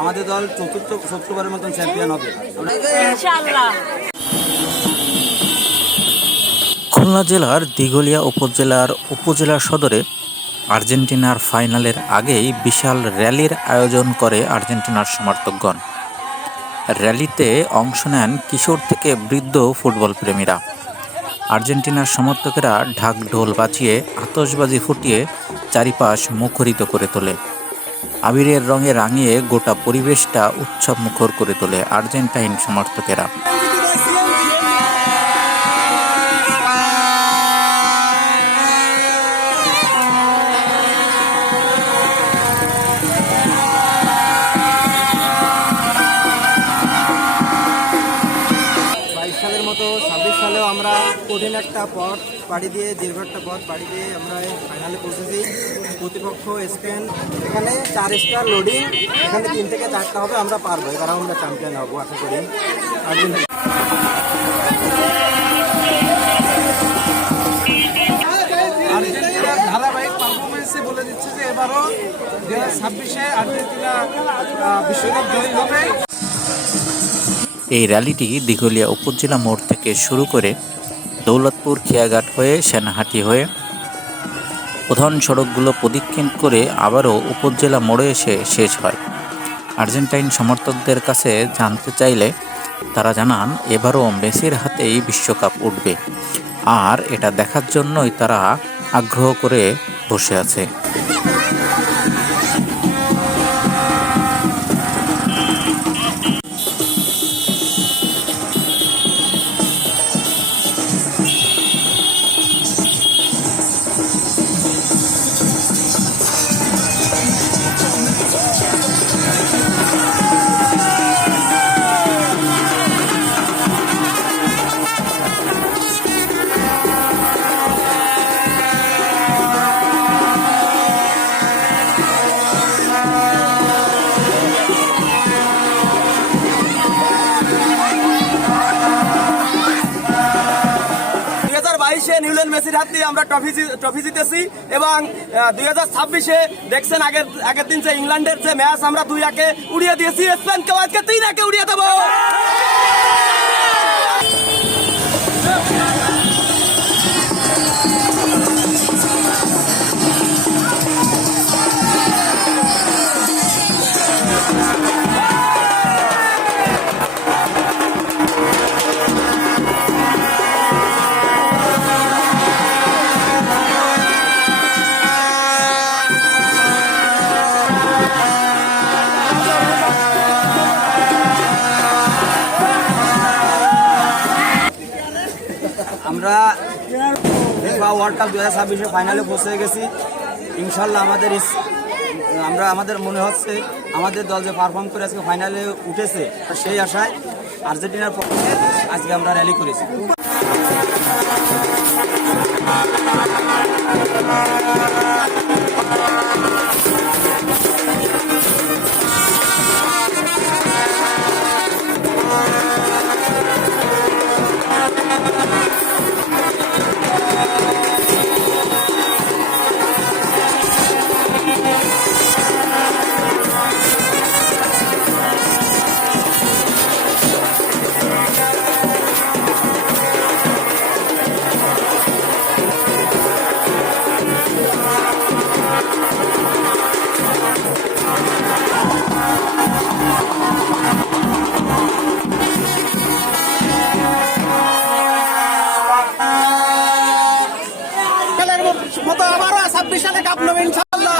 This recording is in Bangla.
আমাদের দল চতুর্থবারের মতন চ্যাম্পিয়ন হবে ইনশাআল্লাহ। খুলনা জেলার দিঘলিয়া উপজেলা সদরে আর্জেন্টিনার ফাইনালের আগেই বিশাল র্যালির আয়োজন করে আর্জেন্টিনার সমর্থকগণ। র্যালিতে অংশ নেন কিশোর থেকে বৃদ্ধ ফুটবল প্রেমীরা। আর্জেন্টিনার সমর্থকেরা ঢাক ঢোল বাজিয়ে আতশবাজি ফুটিয়ে চারিপাশ মুখরিত করে তোলে। আবিরের রঙে রাঙিয়ে গোটা পরিবেশটা উৎসব মুখর করে তোলে আর্জেন্টাইন সমর্থকেরা। সালের মতো 26 সালেও আমরা কঠিন একটা পথ পাড়ি দিয়ে দীর্ঘ একটা পথ পাড়ি দিয়ে আমরা ফাইনালে পৌঁছেছি। প্রতিপক্ষ স্পেন, এখানে 4 স্টার লোডিং, এখানে 3 থেকে 4টা হবে, আমরা পারবো, এবার আমরা চ্যাম্পিয়ন হবো আশা করি। আর্জেন্টিনার ধারাবাহিক পারফরমেন্সে বলে দিচ্ছে যে এবারও 2026-এ আর্জেন্টিনা বিশ্বকাপ জয়ী হবে। এই র্যালিটি দিঘলিয়া উপজেলা মোড় থেকে শুরু করে দৌলতপুর খেয়াঘাট হয়ে সেনাহাটি হয়ে প্রধান সড়কগুলো প্রদক্ষিণ করে আবারও উপজেলা মোড়ে এসে শেষ হয়। আর্জেন্টাইন সমর্থকদের কাছে জানতে চাইলে তারা জানান এবারও মেসির হাতেই বিশ্বকাপ উঠবে, আর এটা দেখার জন্যই তারা আগ্রহ করে বসে আছে। নিউল্যান্ড মেসির হাত দিয়ে আমরা ট্রফি জিতেছি এবং 2026-এ দেখছেন আগের দিন যে ইংল্যান্ডের যে ম্যাচ আমরা 2-1 উড়িয়ে দিয়েছি, স্পেনকে আজকে 3-1 উড়িয়ে দেবো। আমরা ফিফা ওয়ার্ল্ড কাপ 2026-এ ফাইনালে পৌঁছে গেছি ইনশাল্লাহ। আমাদের মনে হচ্ছে আমাদের দল যে পারফর্ম করে আজকে ফাইনালে উঠেছে, সেই আশায় আর্জেন্টিনার পক্ষে আজকে আমরা র্যালি করেছি। মতো আবারও 26 সালে কাপ নেবে ইনশাআল্লাহ।